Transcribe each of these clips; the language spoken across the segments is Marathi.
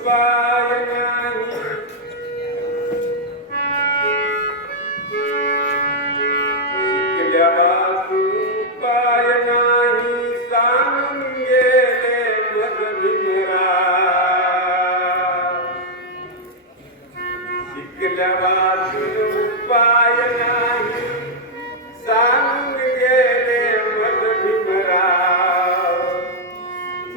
उपाय नाही शिकल्यावाचून उपाय नाही सांगून गेले मग भीमराव शिकल्यावाचून उपाय नाही सांगून गेले मग भीमराव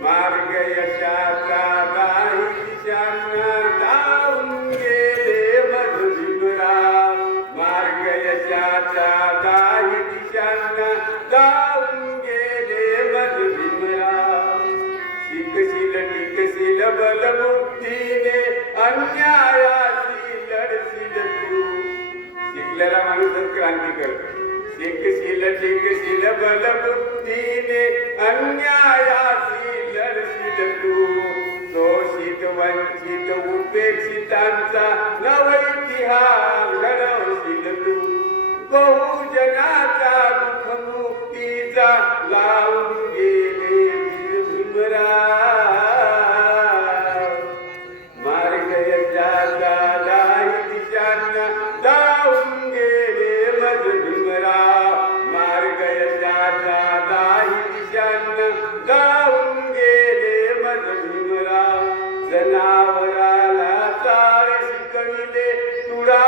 मार्ग यशाचा काही दिशांना धावून गेले मग भीमराव मार्ग यशाचा काही दिशांना धावून गेले मग भीमराव शिकशील टिकशील बलबुद्धीने अन्यायाशी लढशील तू शिकलेला माणूसच क्रांती करतो शिकशील टिकशील बलबुद्धीने अन्यायाशी लढशील तू शोषित वंचित उपेक्षितांचा नव इतिहास घडवशील तू बहुजनाचा दुःख मुक्तीचा लावून गेले भीमराव मार्ग यशाचा दाही दिशांना धावून गेले मग भीमराव मार्ग यशाचा दाही दिशांना धावून गेले मग भीमराव जनावराला चाळ शिकविले तुडा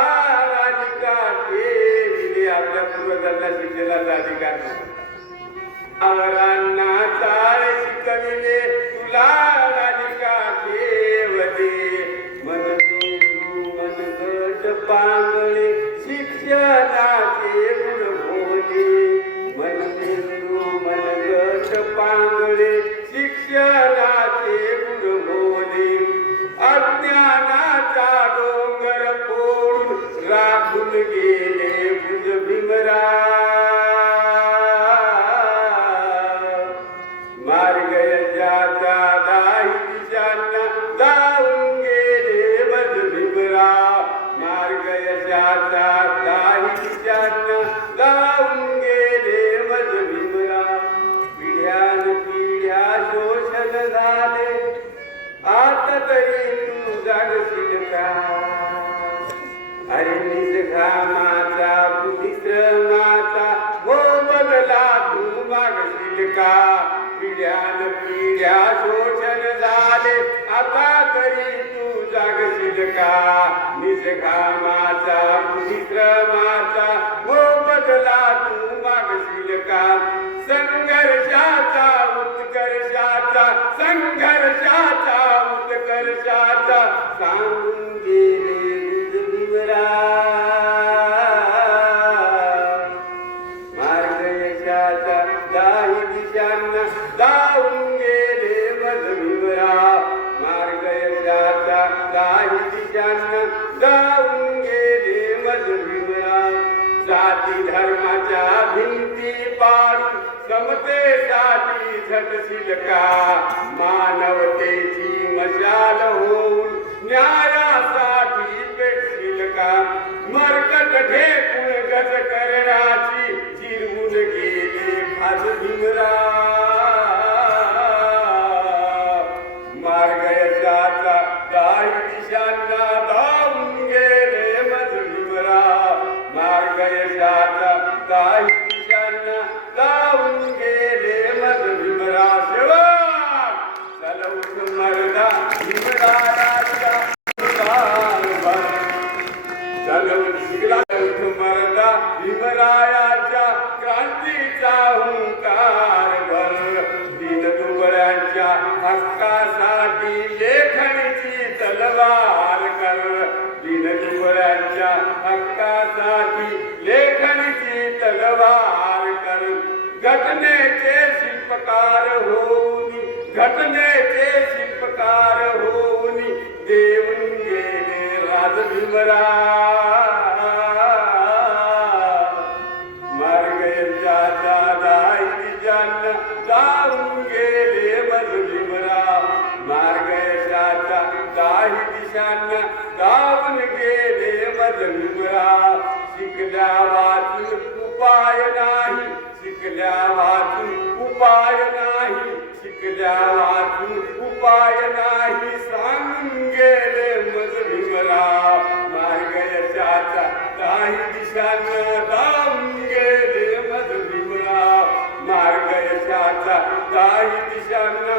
राधिका ठेविले आपल्या पूर्वजांना शिक्षणाचा अधिकार जनावरांना चाळ शिकविले तुला राधिका ठेवले मन मेंदू मनगट पांगळे शिक्षणाचे गुण बोले मन मेंदू मनगट पांगळे शिक्षणाचे गुण बोले अज्ञानाचा डोंगर फोडून राखून गेले भुज भीमराव मार्ग यशाचा दाही दिशांना धावून गेले मग भीमराव मार्ग यशाचा दाही दिशांना धावून गेले मग भीमराव पिढ्यानपिढ्या शोषण झाले आता तरी तू जागशील का अरे निज घामाचा परिश्रमाचा मोबदला तू मागशील का पिढ्यानपिढ्या शोषण झाले आता तरी तू जागशील का निज घामाचा परिश्रमाचा मोबदला तू मागशील का संघर्षाचा उत्कर्षाचा सांगून गेले बुध भीमराव मार्ग यशाचा दाही दिशांना धावून गेले मग भीमराव मार्ग यशाचा दाही दिशांना धावून गेले मग भीमराव जाती धर्माच्या भिंती पाडून समतेसाठी झटशील का मानवतेची मशाल होऊन न्यायासाठी पेटशील का मरकट ढेकून गज करण्याची चिरवून गेले खास भीमराव मार्ग यशाचा दाही दिशांना धावून गेले मग भीमराव मार्ग यशाचा दाही दिशांना धावून गेले मग भीमराव सेवक चलवून मर्दा भीमरायाचा चलवून शिकला मर्दा भीमरायाच्या क्रांतीचा हुंकार भर दीन दुबळ्यांच्या हक्कासाठी लेखणीची तलवार कर दीन दुबळ्यांच्या हक्कासाठी लेखणीची तलवार कर घटनेचे शिल्पकार होऊन देऊन गेले राज भीमराव मार्ग यशाचा दाही दिशांना धावून गेले मग भीमराव मार्ग यशाचा दाही दिशांना धावून गेले मग भीमराव शिकल्या वाचून उपाय नाही शिकल्या वाचून उपाय नाही शिकल्या वाचून उपाय नाही सांगून दाही दिशांना धावून गेले मधुभीमराव. मार्ग यशाचा दाही दिशांना